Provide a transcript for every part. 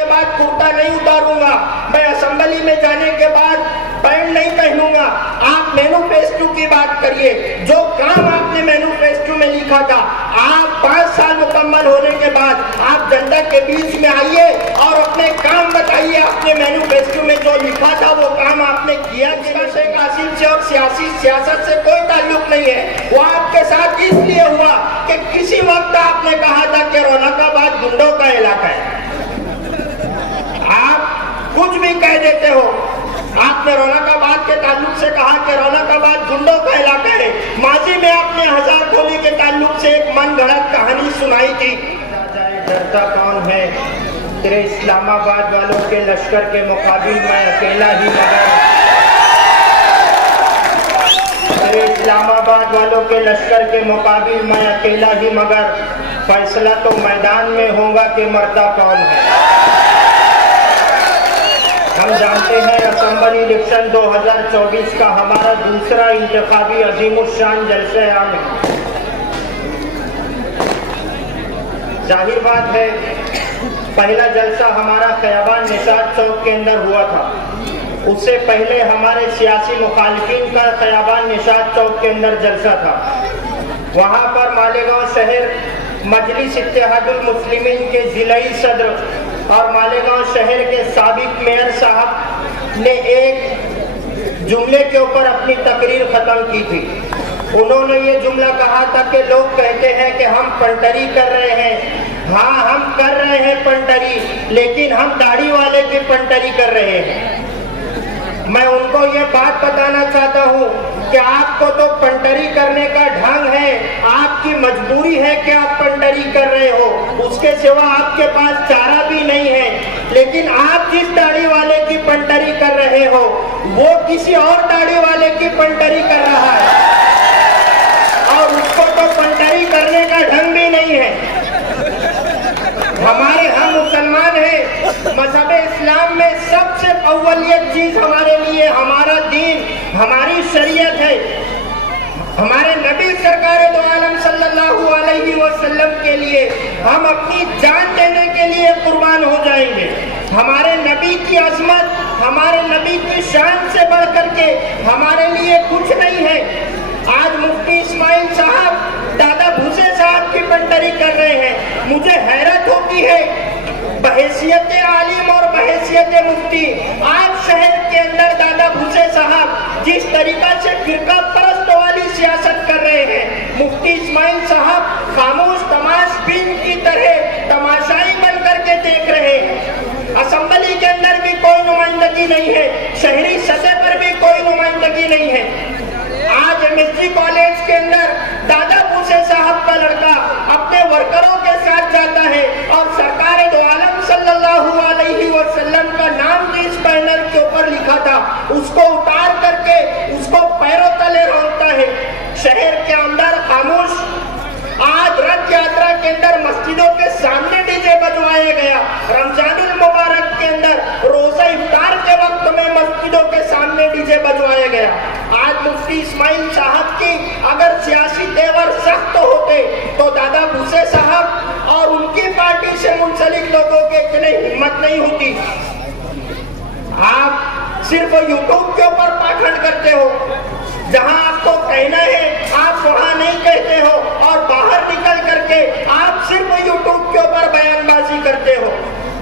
के बाद कुर्ता नहीं उतारूंगा, मैं असेंबली में जाने के बाद पैंट नहीं पहनूंगा। आप मैनिफेस्टो की बात करिए, जो काम आपने मैनिफेस्टो में लिखा था, आप 5 साल मुकम्मल होने के बाद आप जनता के बीच में आइए और अपने काम बताइए। आपने मैनिफेस्टो में जो लिखा था वो काम आपने किया कि शेख हासिम से और सियासत से कोई ताल्लुक नहीं है। वो आपके साथ इसलिए हुआ कि किसी वक्त आपने कहा था कि रौनकाबाद गुंडों का इलाका है। आप कुछ भी कह देते हो। आपने रौनकाबाद के ताल्लुक से कहा कि रौनकाबाद गुंडों का इलाका है। माजी में आपने हजार खोली के ताल्लुक से एक मन गढ़ंत कहानी सुनाई थी। डरता कौन है, तेरे इस्लामाबाद वालों के लश्कर के मुकाबिल मैं अकेला ही मगर, तेरे इस्लामाबाद वालों के लश्कर के मुकाबिल मैं अकेला ही मगर, फैसला तो मैदान में होगा कि मरता कौन है। हम जानते हैं असेंबली इलेक्शन 2024 का हमारा दूसरा इंतखाबी अजीमुशान जलसे-ए-आम है। जाहिर बात है, पहला जलसा हमारा खयाबान निशात चौक के अंदर हुआ था। उससे पहले हमारे सियासी मुखालिफिन का खयाबान निशात चौक के अंदर जलसा था। वहां पर मालेगांव शहर मजलिस इत्तेहादुल मुस्लिमीन के जिलाई सदर और मालेगांव शहर के साबिक मेयर साहब ने एक जुमले के ऊपर अपनी तकरीर खत्म की थी। उन्होंने ये जुमला कहा था कि लोग कहते हैं कि हम पंटरी कर रहे हैं। हाँ, हम कर रहे हैं पंटरी, लेकिन हम दाढ़ी वाले की पंटरी कर रहे हैं। मैं उनको ये बात बताना चाहता हूँ कि आपको तो पंटरी करने का ढंग है, आपकी मजबूरी है कि आप पंटरी कर रहे हो, उसके सिवा आपके पास चारा भी नहीं है। लेकिन आप जिस दाढ़ी वाले की पंटरी कर रहे हो वो किसी और दाढ़ी वाले की पंटरी कर रहा है और उसको तो पंटरी करने का ढंग भी नहीं है। हम मुसलमान हैं। मजहब इस्लाम में सबसे अव्वलियत चीज हमारे लिए हमारा दीन, हमारी शरीयत है। हमारे नबी सरकार दो आलम सल्लल्लाहु अलैहि वसल्लम के लिए हम अपनी जान देने के लिए कुर्बान हो जाएंगे। हमारे नबी की अजमत, हमारे नबी की शान से बढ़ करके हमारे लिए कुछ नहीं है। आज मुफ्ती इस्माइल साहब दादा भूसे साहब की पंटरी कर रहे हैं। मुझे हैरत होती है, बहैसियत आलिम और बहैसियत मुफ्ती आज शहर के अंदर दादा भूसे साहब जिस तरीका से फिरका परस्त वाली सियासत कर रहे हैं, मुफ्ती इस्माइल साहब खामोश तमाशबीन की तरह तमाशाई बन करके देख रहे हैं। असेंबली के अंदर भी कोई नुमाइंदगी नहीं है, शहरी सतह पर भी कोई नुमाइंदगी नहीं है। आज एमएसजी कॉलेज के अंदर दादा भूसे साहब का लड़का अपने वर्करों के साथ जाता है और सरकार दो आलम सल्लल्लाहु अलैहि वसल्लम का नाम जिस बैनर के ऊपर लिखा था उसको उतार करके उसको पैरों तले रोकता है। शहर के अंदर खामोश। आज रथ यात्रा के अंदर मस्जिदों के सामने डीजे बजवाया गया। रमजानुल मुबारक के अंदर रोजा इफ्तार के वक्त में मस्जिदों के सामने डीजे बजवाया गया। आज मुफ्ती इस्माइल साहब की अगर सियासी तेवर सख्त होते तो दादा भूसे साहब और उनकी पार्टी से मुंसलिक लोगों के इतने हिम्मत नहीं होती। आप सिर्फ यूट्यूब के ऊपर पाखंड करते हो, जहां आपको कहना है आप वहां नहीं कहते हो और बाहर निकल करके आप सिर्फ यूट्यूब के ऊपर बयानबाजी करते हो।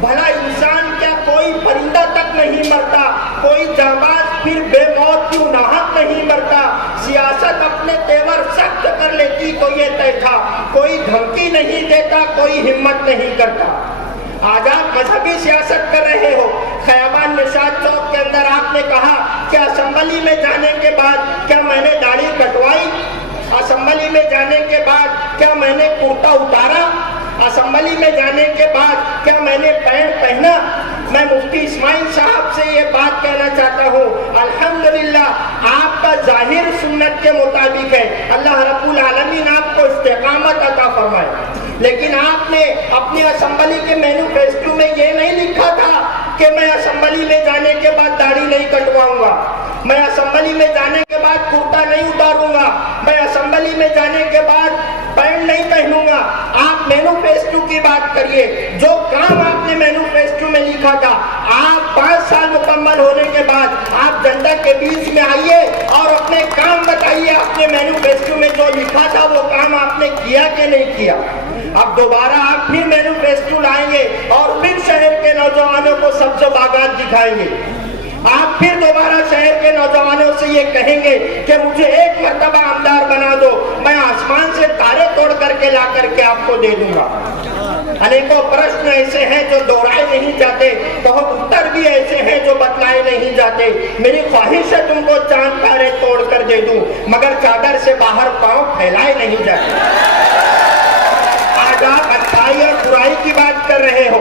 भला इंसान क्या कोई परिंदा तक नहीं मरता, कोई जाबाज फिर बेमौत क्यों नाहक नहीं मरता। सियासत अपने तेवर सख्त कर लेती तो ये तय था, कोई धमकी नहीं देता, कोई हिम्मत नहीं करता। आज आप मजहबी सियासत कर रहे हो। खयाबान निशात चौक के अंदर आपने कहा कि असेंबली में जाने के बाद क्या मैंने दाढ़ी कटवाई, असेंबली में जाने के बाद क्या मैंने कुर्ता उतारा, असेंबली में जाने के बाद क्या मैंने पैंट पहना। मैं मुफ्ती इस्माइल साहब से ये बात कहना चाहता हूँ, अल्हम्दुलिल्लाह आपका जाहिर सुन्नत के मुताबिक है। अल्लाह रब्बुल आलमीन आपको इस्तेकामत अता फरमाए। लेकिन आपने अपनी असेंबली के मैनिफेस्टो में ये नहीं लिखा था कि मैं असेंबली में जाने के बाद दाढ़ी नहीं कटवाऊंगा, मैं असेंबली में जाने के बाद कुर्ता नहीं उतारूंगा, मैं असेंबली में जाने के बाद पैंट नहीं पहनूंगा। आप मैनिफेस्टो की बात करिए, जो काम आपने मैनिफेस्टो में लिखा लिखा था, आप 5 साल मुकम्मल होने के बाद आप जनता के बीच में आइए और अपने काम बताइए। आपने मैनिफेस्टो में जो लिखा था वो काम आपने किया कि नहीं किया। अब दोबारा आप फिर मैनिफेस्टो लाएंगे और फिर शहर के नौजवानों को सब्ज़ बागात दिखाएंगे। आप फिर दोबारा शहर के नौजवानों से ये कहेंगे कि मुझे एक मर्तबा आमदार बना दो, मैं आसमान से तारे तोड़ करके ला करके आपको दे दूंगा। अनेकों प्रश्न ऐसे हैं जो दोहराए नहीं जाते, बहुत उत्तर भी ऐसे हैं जो बतलाए नहीं जाते। मेरी ख्वाहिश है तुमको चांद तारे तोड़ कर दे दूं, मगर चादर से बाहर पांव फैलाए नहीं जाते। आज आप अच्छाई और बुराई की बात कर रहे हो।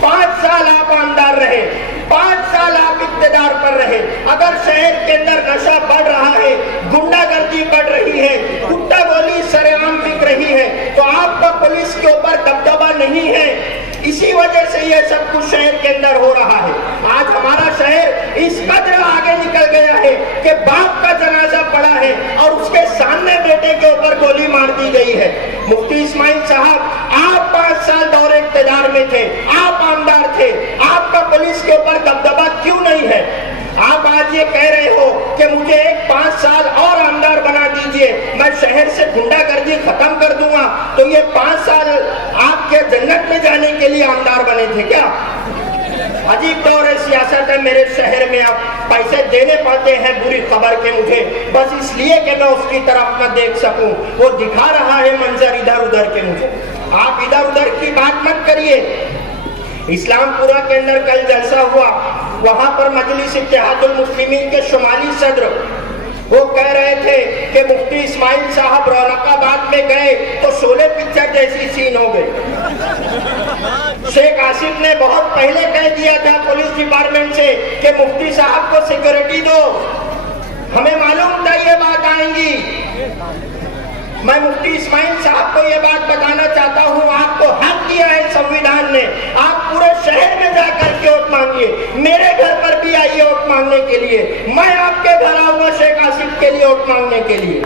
5 साल आप आमदार रहे, 5 साल आप इक़्तिदार पर रहे। अगर शहर के अंदर नशा बढ़ रहा है, गुंडागर्दी बढ़ रही है, कुत्ता बोली सरेआम बिक रही है, तो आपका पुलिस के ऊपर दबदबा नहीं है। इसी वजह से ये सब कुछ शहर के अंदर हो रहा है। आज हमारा शहर इस कदर आगे निकल गया है कि बाप का जनाजा पड़ा है और उसके सामने बेटे के ऊपर गोली मार दी गई है। मुफ्ती इस्माइल साहब, आप 5 साल दौरे इक़्तिदार में थे, आप आमदार थे, आपका पुलिस के ऊपर दबदबा क्यों नहीं है? आप आज ये कह रहे हो कि मुझे एक 5 साल और आमदार बना दीजिए, मैं शहर से गुंडागर्दी खत्म कर दूंगा। तो ये 5 साल आप क्या जन्नत में जाने के लिए आमदार बने थे क्या? अजीब दौर है सियासत है मेरे शहर में। अब पैसे देने पड़ते हैं बुरी खबर के मुझे, बस इसलिए कि मैं उसकी तरफ न देख सकूं। वो दिखा रहा है मंजर इधर उधर के मुझे। आप इधर उधर की बात मत करिए। इस्लामपुरा के अंदर कल जलसा हुआ, वहां पर मजलिस इत्तेहादुल मुस्लिमीन के शुमाली सदर वो कह रहे थे कि मुफ्ती इस्माइल साहब रौनकाबाद में गए तो शोले पिक्चर जैसी सीन हो गई। शेख आसिफ ने बहुत पहले कह दिया था पुलिस डिपार्टमेंट से कि मुफ्ती साहब को सिक्योरिटी दो, हमें मालूम था ये बात आएंगी। मैं मुफ्ती इस्माइल साहब को ये बात बताना चाहता हूँ, आपको हक दिया है संविधान ने, आप पूरे शहर में जाकर के वोट मांगिए, मेरे घर पर भी आइए वोट मांगने के लिए, मैं आपके घर आऊंगा शेख आसिफ के लिए वोट मांगने के लिए।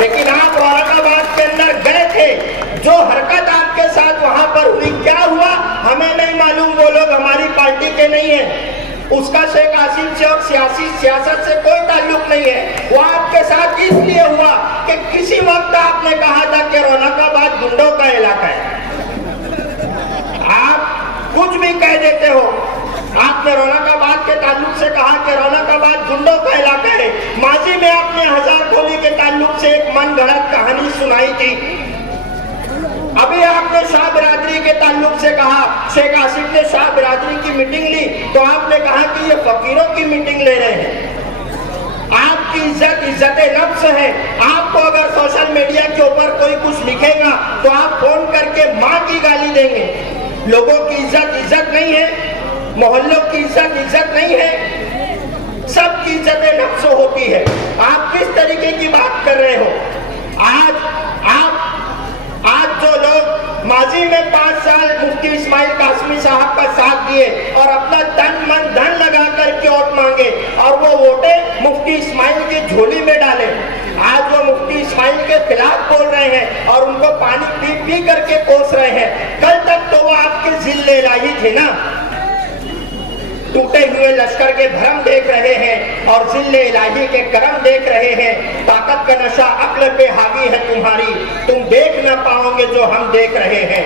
लेकिन आप औरंगाबाद के अंदर गए थे, जो हरकत आपके साथ वहां पर हुई, क्या हुआ हमें नहीं मालूम। वो लोग हमारी पार्टी के नहीं है, उसका शेख आसिफ से और सियासत से कोई ताल्लुक नहीं है। वो आपके साथ इसलिए हुआ कि किसी वक्त आपने कहा था कि रौनकाबाद गुंडों का इलाका है। आप कुछ भी कह देते हो। आपने रौनकाबाद के ताल्लुक से कहा कि रौनकाबाद गुंडों का इलाका है। माजी में आपने हजार खोली के ताल्लुक से एक मन गढ़ंत कहानी सुनाई थी। अभी आपने शाह बिरादरी के ताल्लुक से कहा, शेख आसिफ ने शाह बिरादरी की मीटिंग ली तो आपने कहा कि ये फकीरों की मीटिंग ले रहे हैं। आपकी इज्जत नफ्स है। आपको अगर सोशल मीडिया के ऊपर कोई कुछ लिखेगा तो आप फोन करके माँ की गाली देंगे। लोगों की इज्जत नहीं है, मोहल्लों की इज्जत नहीं है, सबकी इज्जत नफ्स होती है। आप किस तरीके की बात कर रहे हो? आज जो लोग माजी में 5 साल मुफ्ती इस्माइल कासमी साहब का साथ दिए और अपना तन मन धन लगा करके वोट मांगे और वो वोटें मुफ्ती इस्माइल की झोली में डाले, आज वो मुफ्ती इस्माइल के खिलाफ बोल रहे हैं और उनको पानी पी करके कोस रहे हैं। कल तक तो वो आपके जिले इलाही थे ना। टूटे हुए लश्कर के भरम देख रहे हैं और जिले इलाही के करम देख रहे हैं। ताकत का नशा अक्ल पे हावी है तुम्हारी, तुम देख न पाओगे जो हम देख रहे हैं।